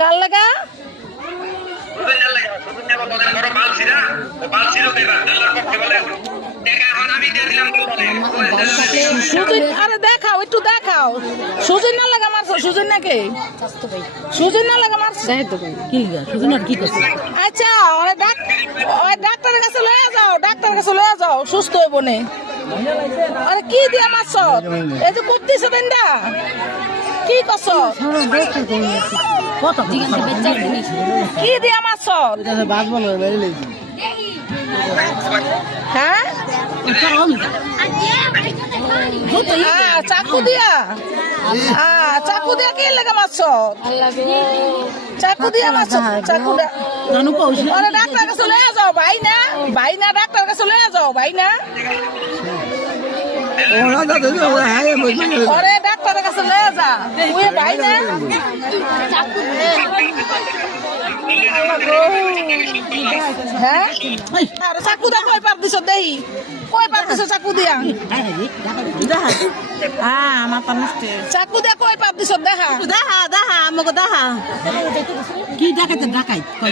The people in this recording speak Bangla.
কার লাগা আরে দেখাও একটু দেখাও সুজিন না লাগা মারছো সুজিন নাকি সুজিন না লাগা মারছো কি করছে আচ্ছা ওই ডাক্তারের কাছে লয়ে যাও ডাক্তারের কাছে লয়ে যাও সুস্থ হইব নে আরে কি দিয়া মারছো এই যে করতেছ দেন্দা কি করছো কি দিয়া মারছো হ্যাঁ চাকু দিয়া চাকু দিয়া কি লেগে মারছো চাকু দিয়া মারছো চাকু আরে ডাক্তার কাছে লয়ে যাও ভাই না ডাক্তার কাছে লয়ে যাও ভাই না আরে ডাক্তারের কাছে লয়ে যা তুই ভাই না হ্যাঁ আরে চাকু দা কই পার দিছ দেহি কই পার দিছ চাকু দিয়া আমার পানস্তে চাকু দিয়া কই পার দিছ দেখা আমাকে দেখা কি ডাকাইতে ডাকাই কই